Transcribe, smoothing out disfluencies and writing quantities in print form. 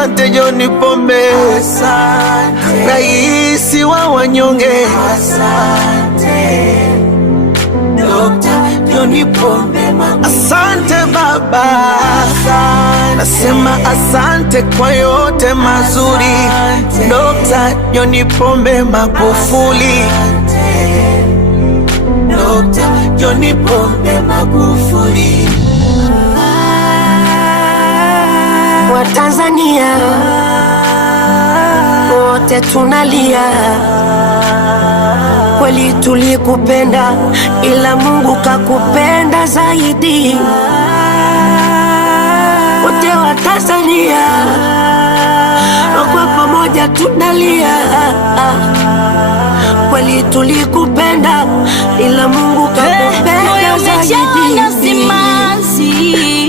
Asante John Pombe, asante raisi wa wanyonge, asante Dr. John Pombe Magufuli. Asante baba, asante. Nasema asante kwa yote mazuri, Dr. John Pombe Magufuli, Dr. John Pombe Magufuli. Watanzania wote tunalia, kweli tulikupenda, ila Mungu kakupenda zaidi. Wote wa Tanzania kwa pamoja tunalia, kweli tulikupenda, ila Mungu kakupenda zaidi. Simanzi